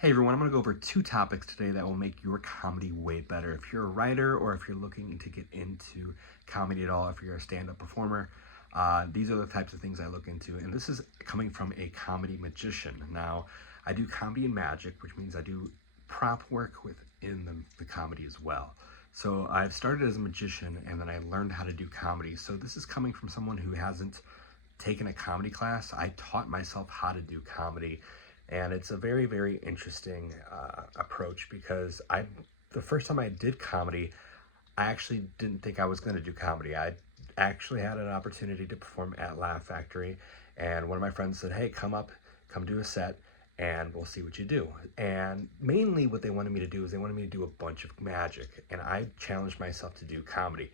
Hey everyone, I'm going to go over two topics today that will make your comedy way better. If you're a writer or if you're looking to get into comedy at all, if you're a stand-up performer, these are the types of things I look into. And this is coming from a comedy magician. Now, I do comedy and magic, which means I do prop work within the comedy as well. So I've started as a magician and then I learned how to do comedy. So this is coming from someone who hasn't taken a comedy class. I taught myself how to do comedy, and it's a very, very interesting approach because the first time I did comedy, I actually didn't think I was going to do comedy. I actually had an opportunity to perform at Laugh Factory, and one of my friends said, "Hey, come do a set, and we'll see what you do." And mainly, what they wanted me to do is they wanted me to do a bunch of magic, and I challenged myself to do comedy.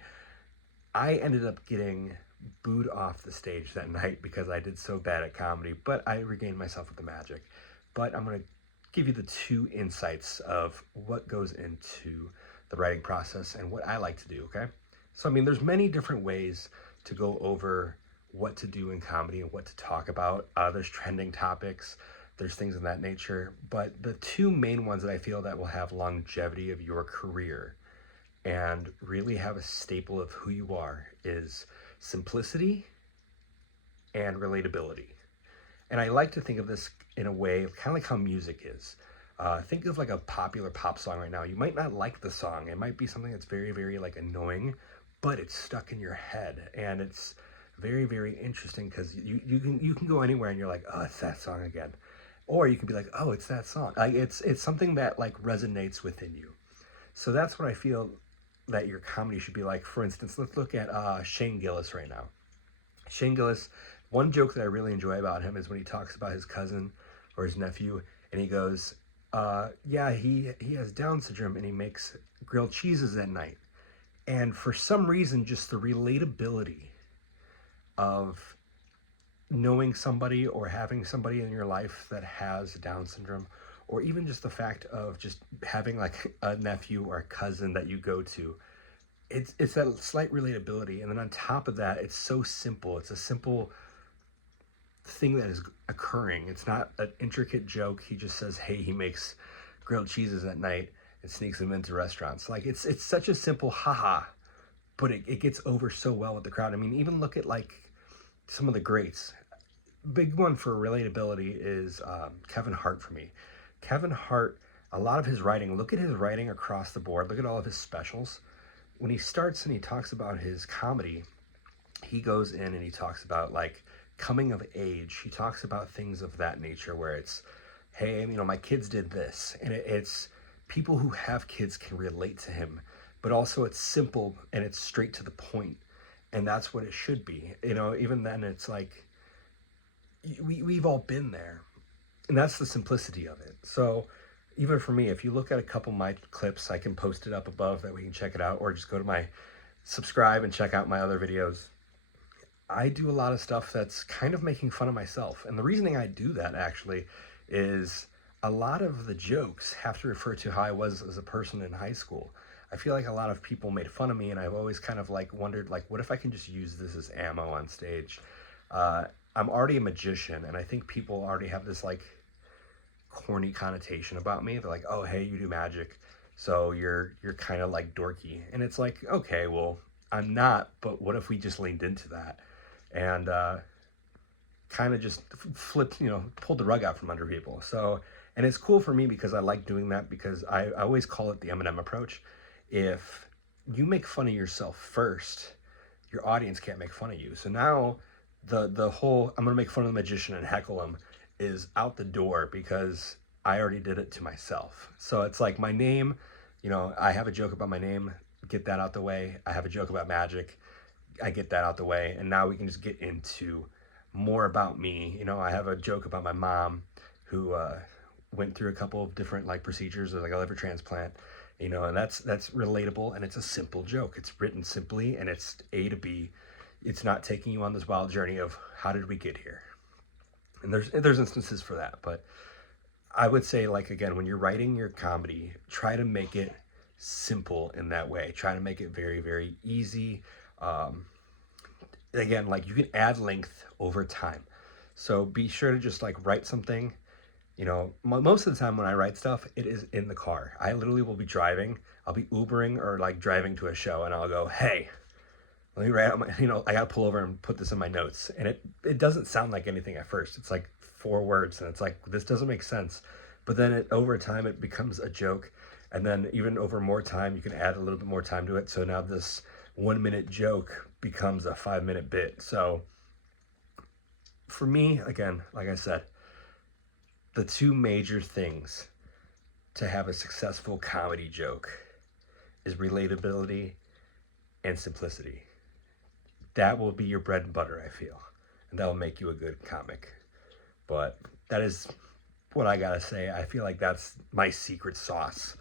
I ended up getting booed off the stage that night because I did so bad at comedy, but I regained myself with the magic. But I'm going to give you the two insights of what goes into the writing process and what I like to do, okay? So, I mean, there's many different ways to go over what to do in comedy and what to talk about. There's trending topics, there's things of that nature, but the two main ones that I feel that will have longevity of your career and really have a staple of who you are is simplicity and relatability. And I like to think of this in a way kind of like how music is. Think of like a popular pop song right now. You might not like the song. It might be something that's very, very like annoying, but it's stuck in your head, and it's very, very interesting because you can go anywhere and you're like, oh, it's that song again, or you can be like, oh, it's that song. Like it's something that like resonates within you. So that's what I feel that your comedy should be like. For instance, let's look at Shane Gillis right now. Shane Gillis, one joke that I really enjoy about him is when he talks about his cousin or his nephew, and he goes, yeah, he has Down syndrome and he makes grilled cheeses at night. And for some reason, just the relatability of knowing somebody or having somebody in your life that has Down syndrome, or even just the fact of just having like a nephew or a cousin that you go to, it's that slight relatability. And then on top of that, it's so simple. It's a simple thing that is occurring. It's not an intricate joke. He just says, hey, he makes grilled cheeses at night and sneaks them into restaurants. Like it's such a simple haha, but it gets over so well with the crowd. I mean, even look at like some of the greats. Big one for relatability is Kevin Hart for me. Kevin Hart, a lot of his writing, look at his writing across the board. Look at all of his specials. When he starts and he talks about his comedy, he goes in and he talks about like coming of age. He talks about things of that nature where it's, hey, my kids did this. And it's people who have kids can relate to him, but also it's simple and it's straight to the point. And that's what it should be. Even then it's like, we've all been there. And that's the simplicity of it. So even for me, if you look at a couple of my clips, I can post it up above that we can check it out, or just go to my subscribe and check out my other videos. I do a lot of stuff that's kind of making fun of myself. And the reasoning I do that actually is a lot of the jokes have to refer to how I was as a person in high school. I feel like a lot of people made fun of me, and I've always kind of like wondered, like, what if I can just use this as ammo on stage? I'm already a magician, and I think people already have this like corny connotation about me. They're like, oh, hey, you do magic, so you're kind of like dorky. And it's like, okay, well, I'm not, but what if we just leaned into that and kind of just flipped, pulled the rug out from under people? So, and it's cool for me because I like doing that, because I always call it the Eminem approach. If you make fun of yourself first, your audience can't make fun of you. So now the whole I'm gonna make fun of the magician and heckle him is out the door because I already did it to myself. So it's like my name, I have a joke about my name, get that out the way. I have a joke about magic, I get that out the way. And now we can just get into more about me. I have a joke about my mom who went through a couple of different like procedures, like a liver transplant, and that's relatable, and it's a simple joke. It's written simply, and it's A to B. It's not taking you on this wild journey of how did we get here. And there's instances for that, but I would say, like, again, when you're writing your comedy, try to make it simple in that way. Try to make it very, very easy. Again, like, you can add length over time. So be sure to just like write something You know, most of the time when I write stuff, it is in the car. I literally will be driving. I'll be Ubering or like driving to a show, and I'll go, hey, let me write out my, I got to pull over and put this in my notes. And it doesn't sound like anything at first. It's like 4 words, and it's like, this doesn't make sense. But then over time, it becomes a joke. And then even over more time, you can add a little bit more time to it. So now this 1 minute joke becomes a 5 minute bit. So for me, again, like I said, the two major things to have a successful comedy joke is relatability and simplicity. That will be your bread and butter, I feel, and that will make you a good comic. But that is what I gotta say. I feel like that's my secret sauce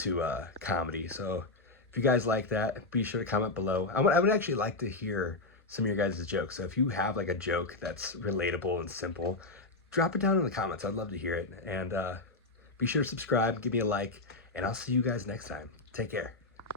to comedy. So if you guys like that, be sure to comment below. I would actually like to hear some of your guys' jokes. So if you have like a joke that's relatable and simple, drop it down in the comments. I'd love to hear it. And be sure to subscribe, give me a like, and I'll see you guys next time. Take care.